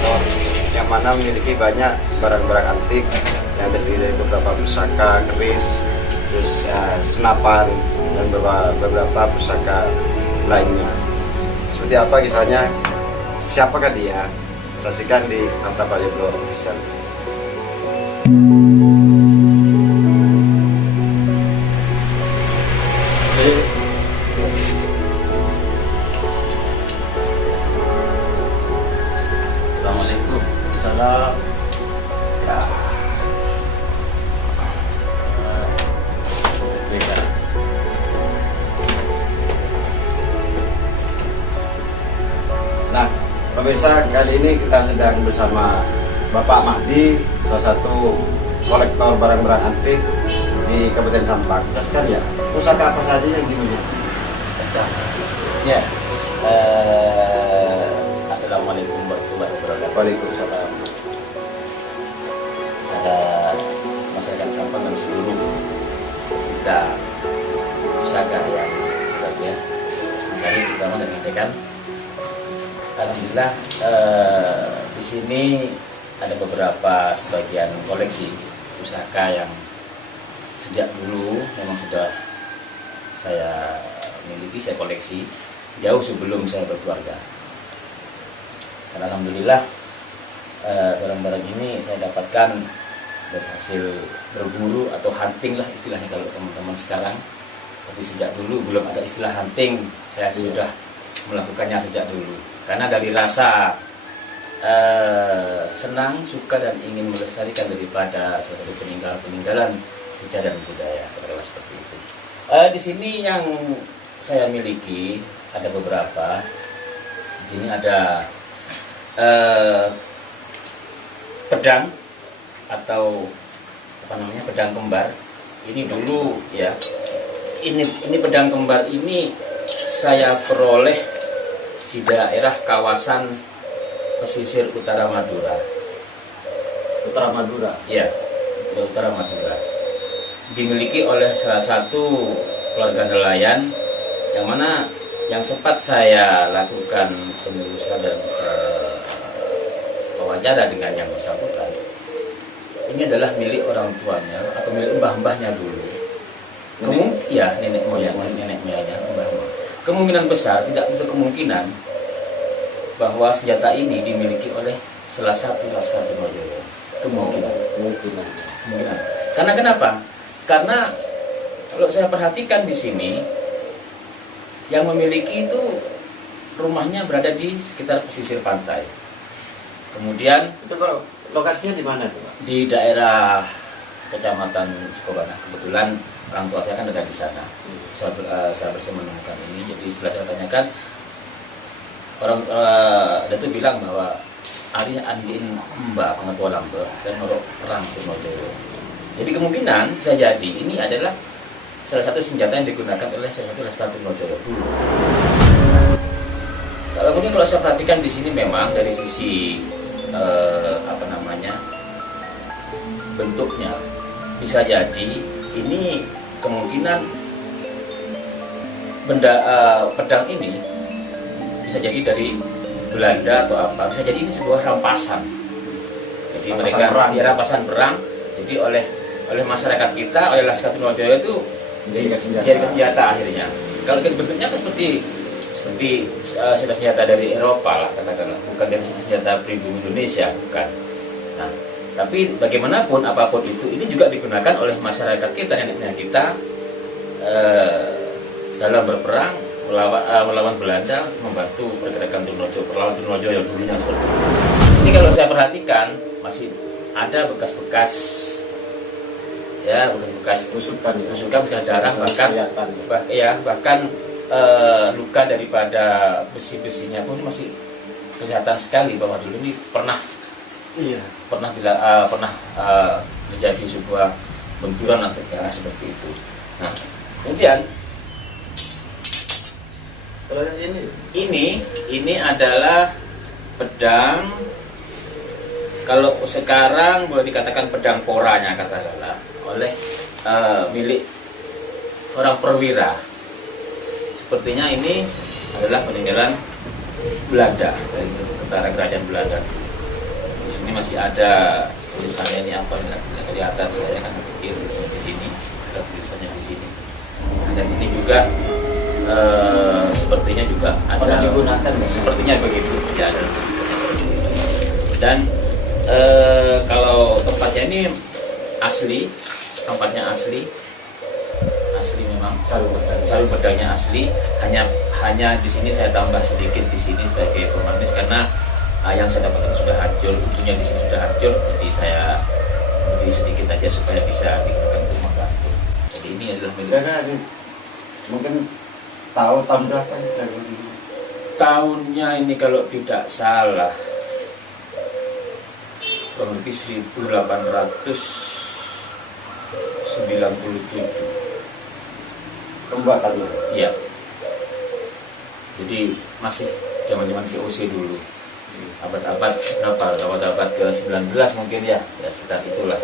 kolektor yang mana memiliki banyak barang-barang antik yang terdiri dari beberapa pusaka, keris, terus senapan dan beberapa pusaka lainnya. Seperti apa kisahnya? Siapakah dia? Saksikan di Harta Valuable Official. Assalamualaikum. Salam. Ya. Nah, pemirsa, kali ini kita sedang bersama Bapak Mahdi, salah satu kolektor barang-barang antik di Kabupaten Sampang. Jelaskan ya, pusaka apa saja yang dimiliki? Ya. Assalamualaikum warahmatullahi wabarakatuh. Waalaikumsalam. Pada masyarakat Sampang dan seluruh kita pusaka yang bahagia. Misalnya kita menyampaikan, alhamdulillah di sini ada beberapa sebagian koleksi pusaka yang sejak dulu memang sudah saya miliki, saya koleksi jauh sebelum saya berkeluarga. Dan alhamdulillah barang-barang ini saya dapatkan dari hasil berburu atau hunting lah istilahnya kalau teman-teman sekarang. Tapi sejak dulu belum ada istilah hunting, saya sudah melakukannya sejak dulu. Karena dari rasa senang, suka dan ingin melestarikan daripada salah satu peninggalan sejarah dan budaya, katakanlah seperti itu. Di sini yang saya miliki ada beberapa. Di sini ada pedang atau apa namanya, pedang kembar. Ini dulu ya. Ini pedang kembar ini saya peroleh di daerah kawasan pesisir utara Madura. Utara Madura. Ya, utara Madura. Dimiliki oleh salah satu keluarga nelayan yang mana yang sempat saya lakukan penelusuran dan wawancara dengan yang bersangkutan. Ini adalah milik orang tuanya atau milik mbah-mbahnya dulu. Ya, nenek moyangnya, mbah-mbah. Kemungkinan besar, tidak untuk kemungkinan bahwa senjata ini dimiliki oleh salah satu Laskar Trunojoyo. Kemungkinan. Karena kenapa? Karena kalau saya perhatikan di sini, yang memiliki itu rumahnya berada di sekitar pesisir pantai. Kemudian Itu kalau lokasinya di mana tuh, Pak? di daerah Kecamatan Cikobana. Kebetulan orang tua saya kan ada di sana. Saya berhasil menemukan ini. Jadi setelah saya tanyakan, orang itu bilang bahwa Ari Andin Mbak Pengetua Lambe dan Norok Perang Trunojoyo. Jadi kemungkinan bisa jadi ini adalah salah satu senjata yang digunakan oleh salah satu Laskar Trunojoyo dulu. Kemudian kalau saya perhatikan di sini memang dari sisi bentuknya bisa jadi ini kemungkinan pedang ini bisa jadi dari Belanda atau apa, bisa jadi ini sebuah rampasan. Jadi rampasan perang. Jadi oleh masyarakat kita, oleh Laskar Trunojoyo itu jadi senjata akhirnya. Kalau bentuknya seperti senjata dari Eropa lah katakanlah, bukan dari senjata pribumi Indonesia, bukan. Nah, tapi bagaimanapun apapun itu, ini juga digunakan oleh masyarakat kita, nenek kita dalam berperang melawan Belanda, membantu pergerakan Trunojoyo dulunya seperti itu. Ini kalau saya perhatikan masih ada bekas-bekas tusukan darah, bahkan luka daripada besi-besinya pun masih kelihatan sekali bahwa dulu ini pernah menjadi sebuah benturan atau darah seperti itu. Nah, kemudian ini adalah pedang, kalau sekarang boleh dikatakan pedang poranya katakanlah, oleh milik orang perwira. Sepertinya ini adalah peninggalan Belanda dari tentara kerajaan Belanda. Di sini masih ada tulisannya, ini apa nggak kelihatan, saya kan pikir tulisannya di sini, ada tulisannya di sini. Dan ini juga sepertinya juga ada. Pernah digunakan nggak? Sepertinya begitu. Ya, ada. Dan kalau tempatnya ini asli, tempatnya asli memang sarung pedangnya asli. Hanya di sini saya tambah sedikit di sini sebagai pemanis karena yang saya dapatkan sudah hancur, ujungnya di sini sudah hancur, jadi saya beri sedikit aja supaya bisa digunakan untuk membantu. Jadi ini adalah milik. Mungkin tahun berapa? Tahunnya ini kalau tidak salah kurang lebih 1897. Pembuatannya. Iya. Jadi masih zaman-zaman VOC dulu. Abad-abad berapa? Abad-abad ke-19 mungkin ya. Ya sekitar itulah.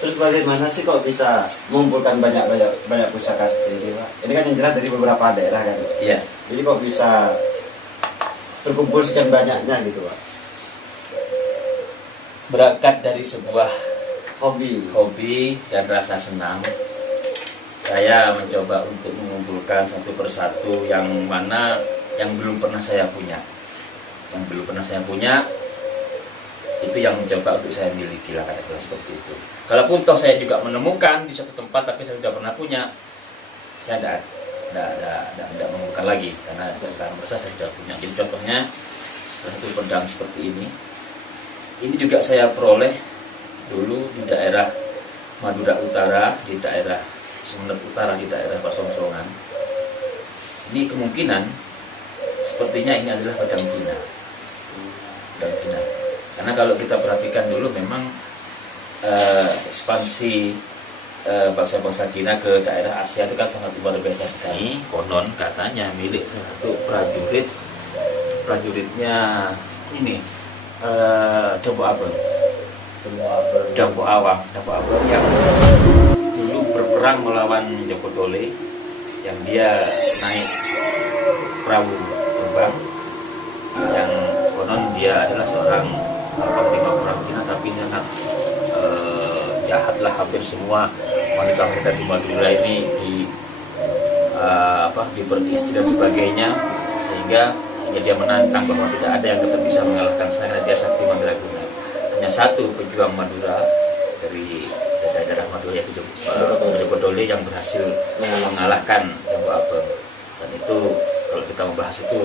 Terus bagaimana sih kok bisa mengumpulkan banyak pusaka seperti ini, Pak? Ini kan yang jelas dari beberapa daerah kan. Iya. Jadi kok bisa terkumpul sekian banyaknya gitu, Pak? Berangkat dari sebuah Hobi. dan rasa senang, saya mencoba untuk mengumpulkan satu persatu yang mana yang belum pernah saya punya. Yang belum pernah saya punya itu yang mencoba untuk saya miliki lah, katakanlah seperti itu. Kalaupun toh saya juga menemukan di satu tempat tapi saya sudah pernah punya, saya tidak mengumpulkan lagi karena saya merasa saya sudah punya. Jadi contohnya satu pedang seperti ini juga saya peroleh dulu di daerah Madura Utara, di daerah Sumeneb Utara, di daerah Pasongsongan. Ini kemungkinan sepertinya ini adalah pedang Cina. Pedang Cina. Karena kalau kita perhatikan dulu memang ekspansi bangsa-bangsa Cina ke daerah Asia itu kan sangat luar biasa sekali. Konon katanya milik satu prajuritnya ini Dampo Awang yang dulu berperang melawan Joko Dole, yang dia naik perahu terbang, yang konon dia adalah seorang panglima perang Cina tapi sangat jahatlah. Hampir semua wanita-wanita di Madura ini diperistri dan sebagainya, sehingga dia menantang bahwa tidak ada yang tetap bisa mengalahkan saya. Dia sakti mandraguna. Hanya satu pejuang Madura dari daerah Madura yaitu Joko Dole yang berhasil mengalahkan Dampo Abang. Dan itu kalau kita membahas itu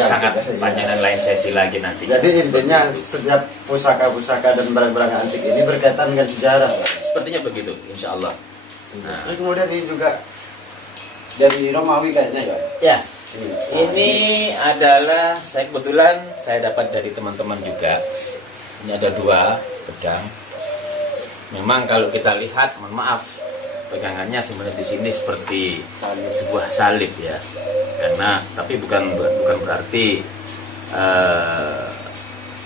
sangat panjang dan lain sesi lagi nanti. Jadi intinya setiap pusaka-pusaka dan barang-barang antik ini berkaitan dengan sejarah, Pak? Sepertinya begitu, insya Allah. Nah. Terus kemudian ini juga dari Romawi kayaknya ya? Ya, ini adalah saya kebetulan saya dapat dari teman-teman juga. Ini ada 2 pedang. Memang kalau kita lihat, mohon maaf, pegangannya sebenarnya di sini seperti sebuah salib ya. Karena tapi bukan berarti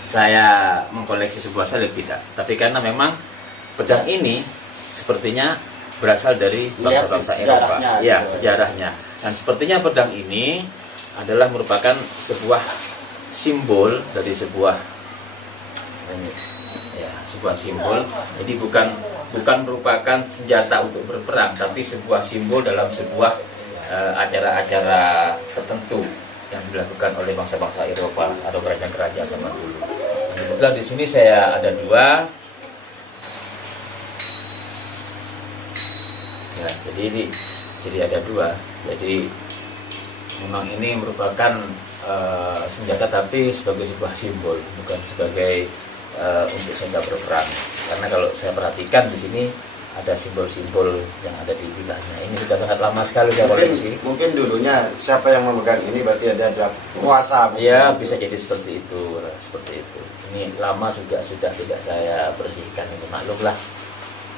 saya mengkoleksi sebuah salib, tidak. Tapi karena memang pedang ini sepertinya berasal dari bangsa-bangsa Eropa. Ya, sejarahnya. Dan sepertinya pedang ini adalah merupakan sebuah simbol dari sebuah simbol. Jadi bukan merupakan senjata untuk berperang, tapi sebuah simbol dalam sebuah acara-acara tertentu yang dilakukan oleh bangsa-bangsa Eropa atau kerajaan-kerajaan zaman dulu. Kebetulan di sini saya ada 2. Ya, jadi ada 2. Jadi memang ini merupakan senjata tapi sebagai sebuah simbol, bukan sebagai untuk senjata berperang. Karena kalau saya perhatikan di sini ada simbol-simbol yang ada di wilayahnya. Ini sudah sangat lama sekali saya koleksi. Mungkin dulunya siapa yang memegang ini berarti ada kuasa. Ya, bisa jadi seperti itu. Ini lama juga sudah tidak saya bersihkan. Itu maklumlah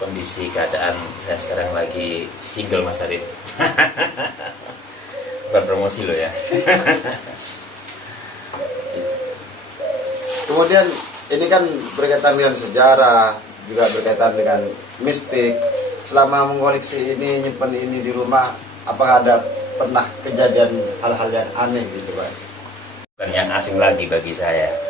kondisi keadaan saya sekarang lagi single, Mas Arif. Bukan promosi loh ya. Kemudian ini kan berkaitan dengan sejarah, juga berkaitan dengan mistik. Selama mengoleksi ini, nyimpen ini di rumah, apakah ada pernah kejadian hal-hal yang aneh gitu, Pak? bukan yang asing lagi bagi saya.